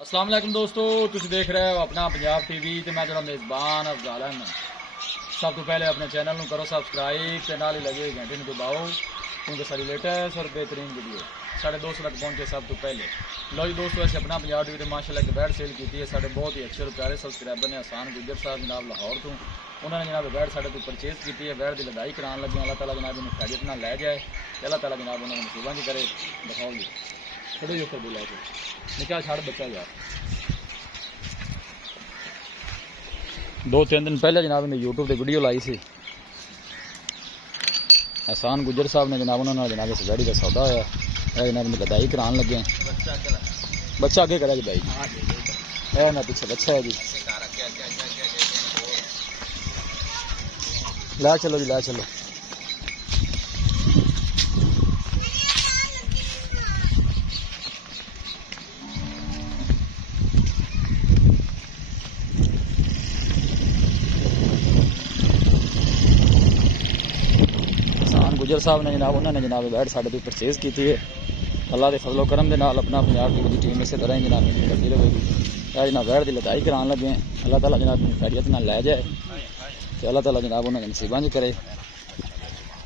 अस्सलाम वालेकुम दोस्तों, तुम देख रहे हो अपना पंजाब टीवी ਤੇ मैं ਤੁਹਾਡਾ ਮੇਜ਼ਬਾਨ ਅਫਜ਼ਾਲ ਅਹਿਮਦ। सब तो पहले अपने चैनल ਨੂੰ करो सबसक्राइब ਤੇ ਨਾਲ ਹੀ लगे घंटे ਨੂੰ दबाओ क्योंकि सारी लेटेस्ट और बेहतरीन वीडियो साढ़े दोस्तों तक पहुंचे सब तो पहले। लो जी दोस्तों, ऐसे अपना पंजाब टीवी माशाल्लाह की बैट सेल की है। साढ़े बहुत ही अच्छे और प्यारे सबसक्राइबर ने आसान गुजर साहब जनाब लाहौर तो उन्होंने जनाब बैट साढ़े तो परचेज की है। बैट की लड़ाई कराने लगे। अल्लाह ताला जनाब इन्हें खैरियत ना लै जाए, अल्लाह ताला जनाब उन्होंने नसीबा की करे। दिखाओ जी थोड़े जो कर बोला निकाल छाड़ बच्चा यार। 2-3 दिन पहले जनाब ने यूट्यूब पर वीडियो लाई सी। एहसान गुजर साहब ने जनाब उन्होंने जनाब इस गाड़ी का सौदा होया जनाब ने गदाई कराने लगे। बच्चा आगे करा गदाई है ना पीछे बच्चा है जी। ला चलो जी ला चलो। गुजर साहब ने जनाब उन्होंने जनाब बैट साढ़े तो परचेज की है। अल्लाह के फजलो करम के नाल अपना पंजाब टीवी की टीम इस तरह ही जनाब करती रहेगी। जनाब बैट की लड़ाई कराने लगे। अल्लाह ताला जनाब खैरियत ना लै जाए तो अल्लाह ताला जनाब उन्होंने नसीबा जी करे।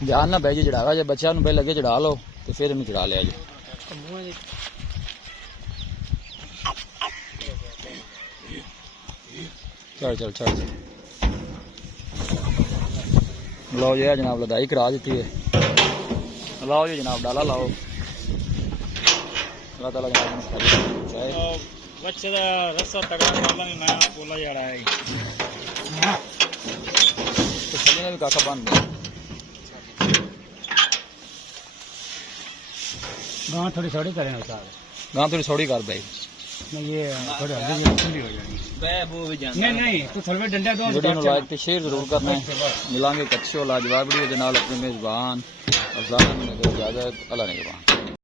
ध्यान ना बह जी चढ़ावा जो बच्चा पहले अगे चढ़ा लो तो फिर इन्हें चढ़ा लिया जी। चल चल चल लो जी जनाब लड़ाई करा दी है। लाओ जी जनाब डाला लाओ। अल्लाह ताला जनाब चाहे बच्चे दा रस्सा तगड़ा कर लांगे मैं बोला जा रहा है तो चलने भी काका बंद गांव थोड़ी छोड़ी करें साहब। गांव थोड़ी छोड़ी कर भाई नहीं ये थोड़ी हल्दी ठंडी हो जाएगी बे वो भी जान नहीं नहीं तू थलवे डंडा दो वीडियो को लाइक ते शेयर जरूर करना है। मिलांगे कच्चे और लाजवाब वीडियो के नाल अपने मेजबान अफजाल अहमद ने इजाजत। अल्लाह ने